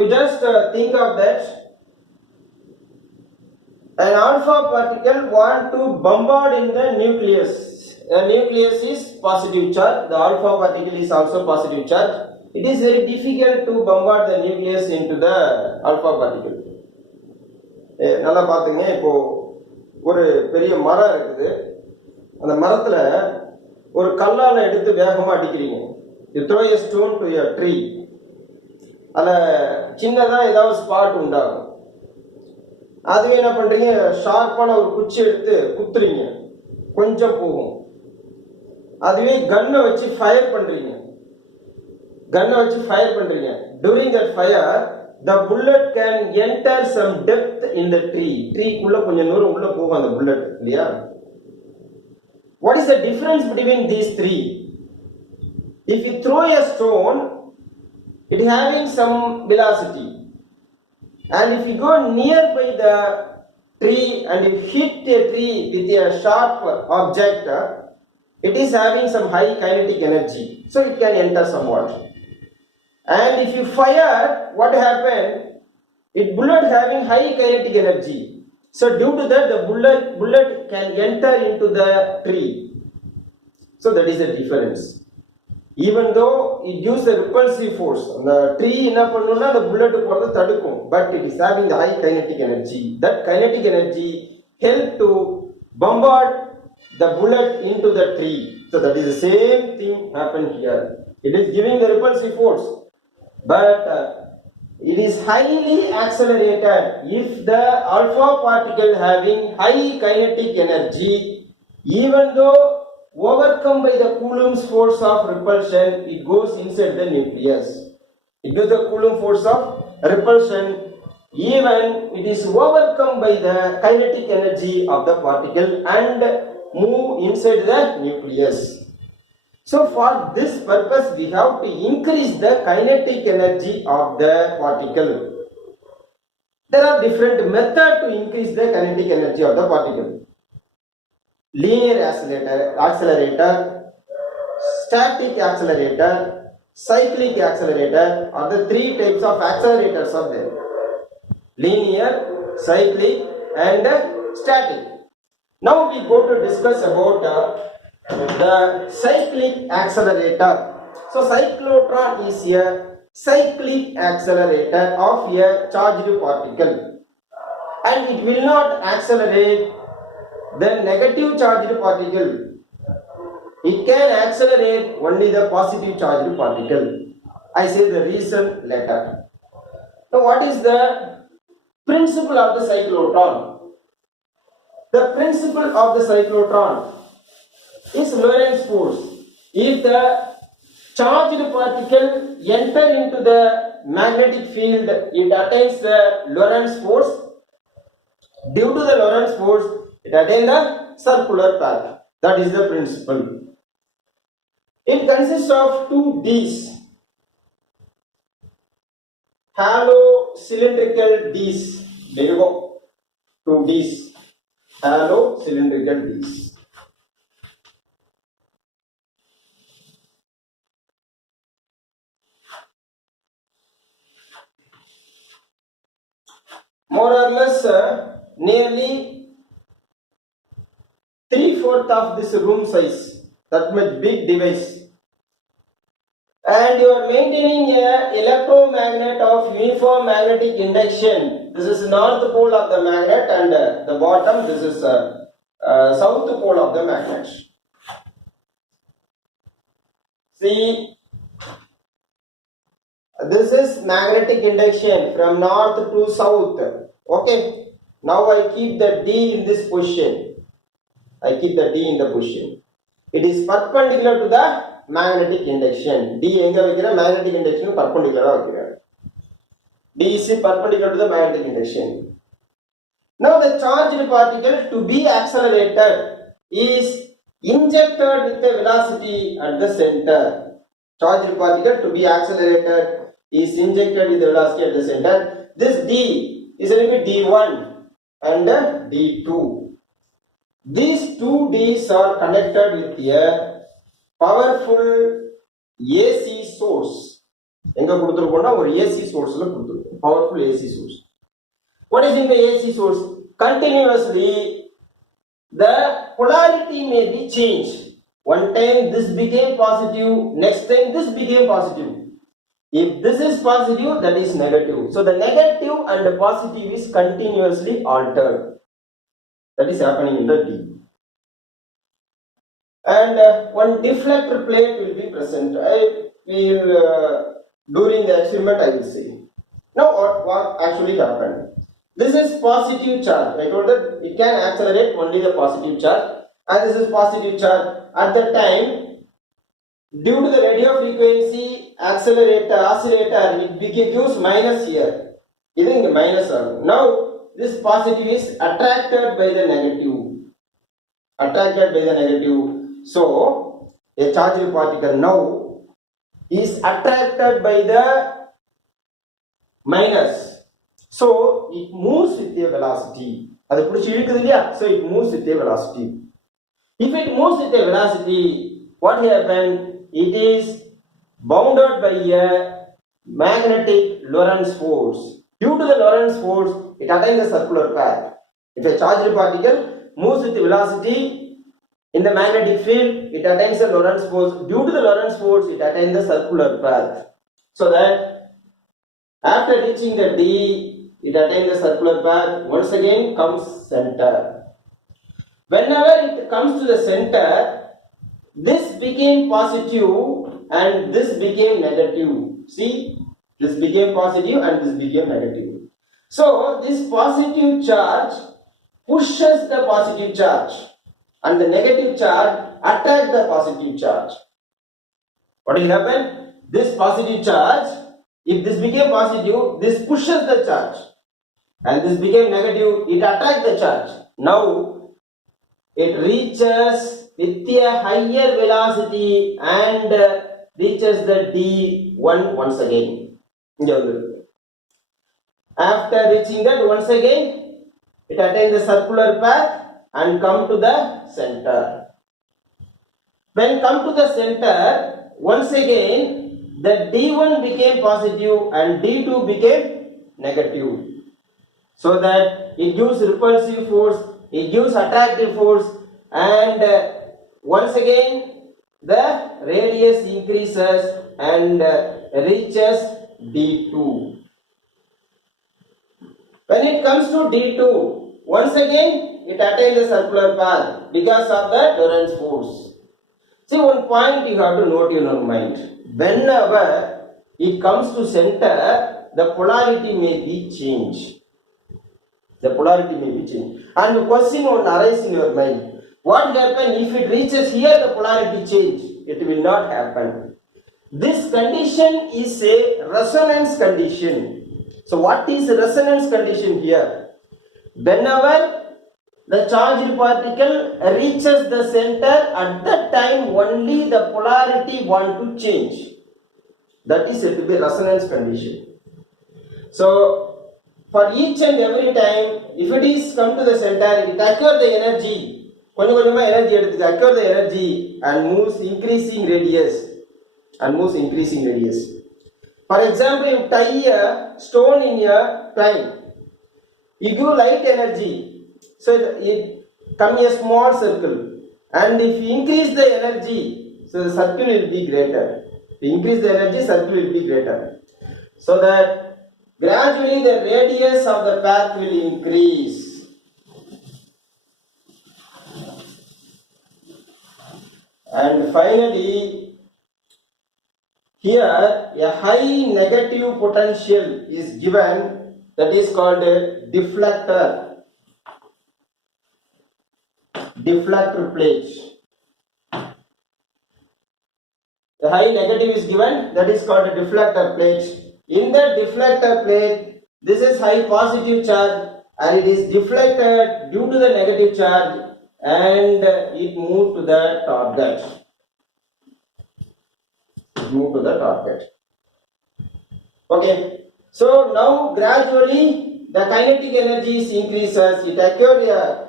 You just think of that. An alpha particle want to bombard in the nucleus. The nucleus is positive charge. The alpha particle is also positive charge. It is very difficult to bombard the nucleus into the alpha particle. நல்லா பார்த்தீங்க, இப்போ ஒரு பெரிய மரம் இருக்குது. அந்த மரத்துல ஒரு கல்லால எடுத்து வேகமா அடிக்கிறீங்க. You throw a stone to a tree. அதில் சின்னதாக ஏதாவது ஸ்பாட் உண்டாகும். அதுவே என்ன பண்ணுறீங்க, ஷார்ப்பான ஒரு குச்சி எடுத்து குத்துறீங்க, கொஞ்சம் போகும். அதுவே கன்னை வச்சு ஃபயர் பண்ணுறீங்க. During that fire, the bullet can enter some depth in the tree. ட்ரீக்குள்ள கொஞ்சம் தூரம் உள்ள போகும் அந்த புல்லட் இல்லையா? What is the difference between these three? If you throw a stone, it having some velocity, and if you go nearby the tree and you hit a tree with a sharp object, it is having some high kinetic energy, so it can enter somewhat. And if you fire, what happened? It bullet having high kinetic energy, so due to that the bullet can enter into the tree. So that is the difference. Even though it gives a repulsive force, the tree என்ன பண்ணும்னா the bullet போறத தடுக்கும், but it is having the high kinetic energy. That kinetic energy help to bombard the bullet into the tree. So that is the same thing happen here. It is giving the repulsive force, but it is highly accelerated if the alpha particle having high kinetic energy, even though overcome by the Coulomb's force of repulsion, it goes inside the nucleus. It gives the Coulomb force of repulsion, even it is overcome by the kinetic energy of the particle and move inside the nucleus. So for this purpose, we have to increase the kinetic energy of the particle. There are different methods to increase the kinetic energy of the particle. Linear accelerator, static accelerator, cyclic accelerator are the three types of accelerators are there. Linear, cyclic and static. Now we go to discuss about the cyclic accelerator. So cyclotron is a cyclic accelerator of a charged particle, and it will not accelerate the negative charged particle. It can accelerate only the positive charged particle. I say the reason later. Now what is the principle of the cyclotron? The principle of the cyclotron is Lorentz force. If the charged particle enter into the magnetic field, it attains the Lorentz force. Due to the Lorentz force, it attains the circular path. That is the principle. It consists of two Ds, hollow cylindrical Ds. There you go, two Ds, hollow cylindrical Ds. More or less nearly 3/4 of this room size, that much big device, and you are maintaining a electromagnet of uniform magnetic induction. This is north pole of the magnet, and the bottom, this is south pole of the magnet. See, this is magnetic induction from north to south. Okay, now I keep the D in this position. It is perpendicular to the magnetic induction. D enga vekkira magnetic induction perpendicular ah vekkira. D is perpendicular to the magnetic induction. Now the charged particle to be accelerated is injected with the velocity at the center. Charged particle to be accelerated is injected with the velocity at the center. This D is a little bit D1 and D2. These two Ds are connected with a powerful AC source. எங்க எங்க கொடுத்திருக்கோம்னா ஒரு AC சோர்ஸ்ல கொடுத்திருக்கோம், powerful AC source. What is in the AC source? Continuously the polarity may be changed. One time this became positive, next time this became positive. If this is positive, that is negative. So the negative and the positive is continuously altered. That is happening in the D. And one deflector plate will be present. During the experiment I will say. Now what actually happened? This is positive charge. I told that it can accelerate only the positive charge, and this is positive charge. At that time, due to the radio frequency oscillator, it gives minus here. This is the minus. Now this positive is attracted by the negative. So a charged particle now is attracted by the minus. So it moves with a velocity. அது புடிச்சு இழுக்குது இல்லையா? So it moves with a velocity. If it moves with a velocity, what happens? It is bounded by a magnetic Lorentz force. Due to the Lorentz force, it attains the circular path. If a charged particle moves with velocity in the magnetic field, it attains the Lorentz force. Due to the Lorentz force, it attains the circular path. So that after reaching the D, it attains the circular path. Once again comes center. Whenever it comes to the center, this became positive and this became negative. See, this became positive and this became negative. So this positive charge pushes the positive charge, and the negative charge attracts the positive charge. What will happen? This positive charge, if this became positive, this pushes the charge, and this became negative, it attracts the charge. Now it reaches with a higher velocity and reaches the D1 once again. After reaching that, once again it attains the circular path and come to the center. When come to the center, once again the D1 became positive and D2 became negative. So that it gives repulsive force, it gives attractive force, and once again the radius increases and reaches D2. When it comes to D2, once again it attains the circular path because of the Lorentz force. See, one point you have to note in your mind. Whenever it comes to center, the polarity may be changed. The polarity may be changed. And the question will arise in your mind. What happens if it reaches here, the polarity change? It will not happen. This condition is a resonance condition. So what is resonance condition here? Whenever the charged particle reaches the center, at that time only the polarity want to change. That is said to be resonance condition. So for each and every time, if it is come to the center, it acquire the energy. Acquire the energy and moves increasing radius. For example, you tie a stone in a pine. You give light energy, so it comes a small circle. And if you increase the energy, so the circle will be greater. If you increase the energy, circle will be greater. So that gradually the radius of the path will increase. And finally, here a high negative potential is given, that is called a deflector plate. The high negative is given, that is called a deflector plate. In the deflector plate, this is high positive charge and it is deflected due to the negative charge and it moves to the target. Okay, so now gradually the kinetic energy increases, it acquires a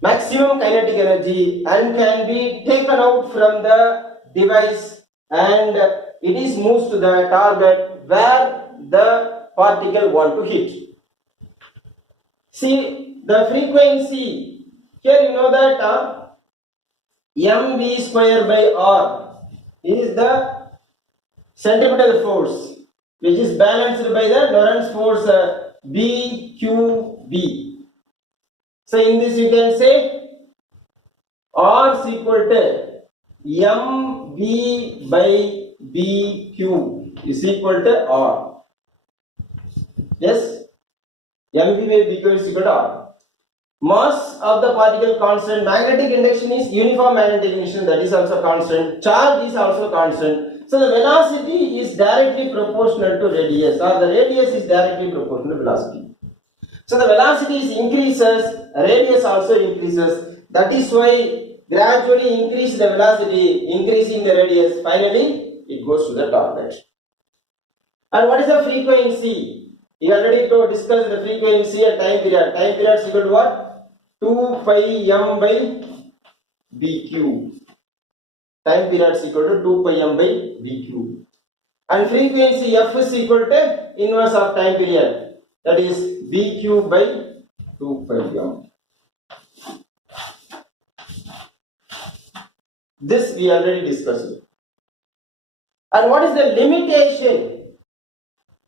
maximum kinetic energy and can be taken out from the device and it is moves to the target where the particle want to hit. See the frequency here, you know that mv square by r is the centripetal force which is balanced by the Lorentz force BQB. So in this you can say R is equal to mv by bq is equal to r. Yes, mv by bq is equal to r. Mass of the particle constant, magnetic induction is uniform magnetic induction, that is also constant, charge is also constant. So the velocity is directly proportional to radius, or the radius is directly proportional to velocity. So the velocity increases, radius also increases. That is why gradually increase the velocity, increasing the radius, finally it goes to the target. And what is the frequency? We already discussed the frequency at time period. Time period is equal to what? 2 pi m by bq. Time period is equal to 2 pi m by bq. And frequency f is equal to inverse of time period. That is bq by 2 pi m. This we already discussed. And what is the limitation?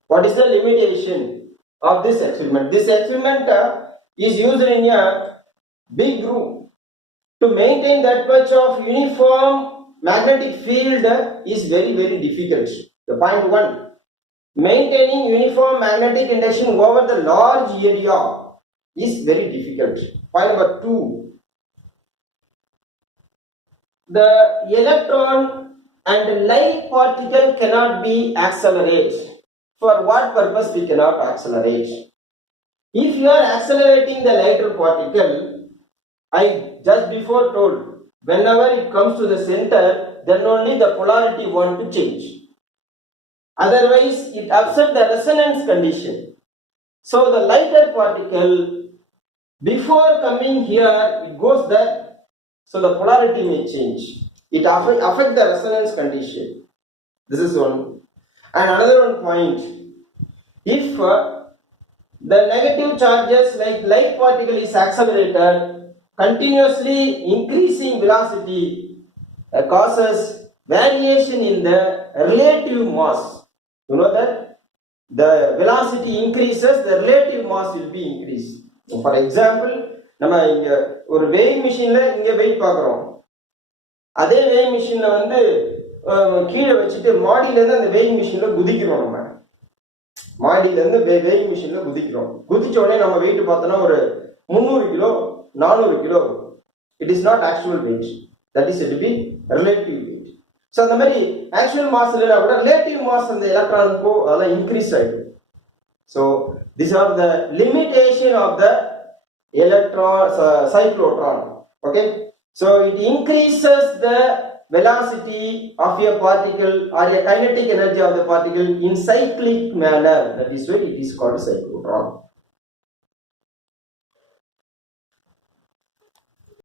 What is the limitation of this experiment? This experiment is used in a big room. To maintain that much of uniform magnetic field is very difficult. The point 1. Maintaining uniform magnetic induction over the large area is very difficult. Point number 2. The electron and light particle cannot be accelerated. For what purpose we cannot accelerate? If you are accelerating the lighter particle, I just before told, whenever it comes to the center, then only the polarity want to change. Otherwise, it upsets the resonance condition. So the lighter particle, before coming here, it goes there. So the polarity may change. It affects the resonance condition. This is one. And another one point. If the negative charges like light particle is accelerated, continuously increasing velocity causes variation in the relative mass. You know that the velocity increases, the relative mass will be increased. For example, நம்ம இங்க ஒரு weighing machineல இங்க weight பார்க்கறோம். அதே weighing machineல வந்து கீழே வச்சிட்டு மாடியில இருந்து அந்த weighing machineல குதிக்கிறோம். நம்ம மாடியில இருந்து weighing machineல குதிக்கிறோம். குதிச்ச உடனே நம்ம weight பார்த்தோம்னா ஒரு 300 kilo 400 kilo. It is not actual weight. That is to be relative weight. So அந்த மாதிரி actual mass இல்லனா கூட relative mass அந்த எலக்ட்ரானுக்கு அதெல்லாம் increase ஆயிடும். So these are the limitation of the cyclotron. Okay, so it increases the velocity of a particle or a kinetic energy of the particle in cyclic manner. That is why it is called cyclotron.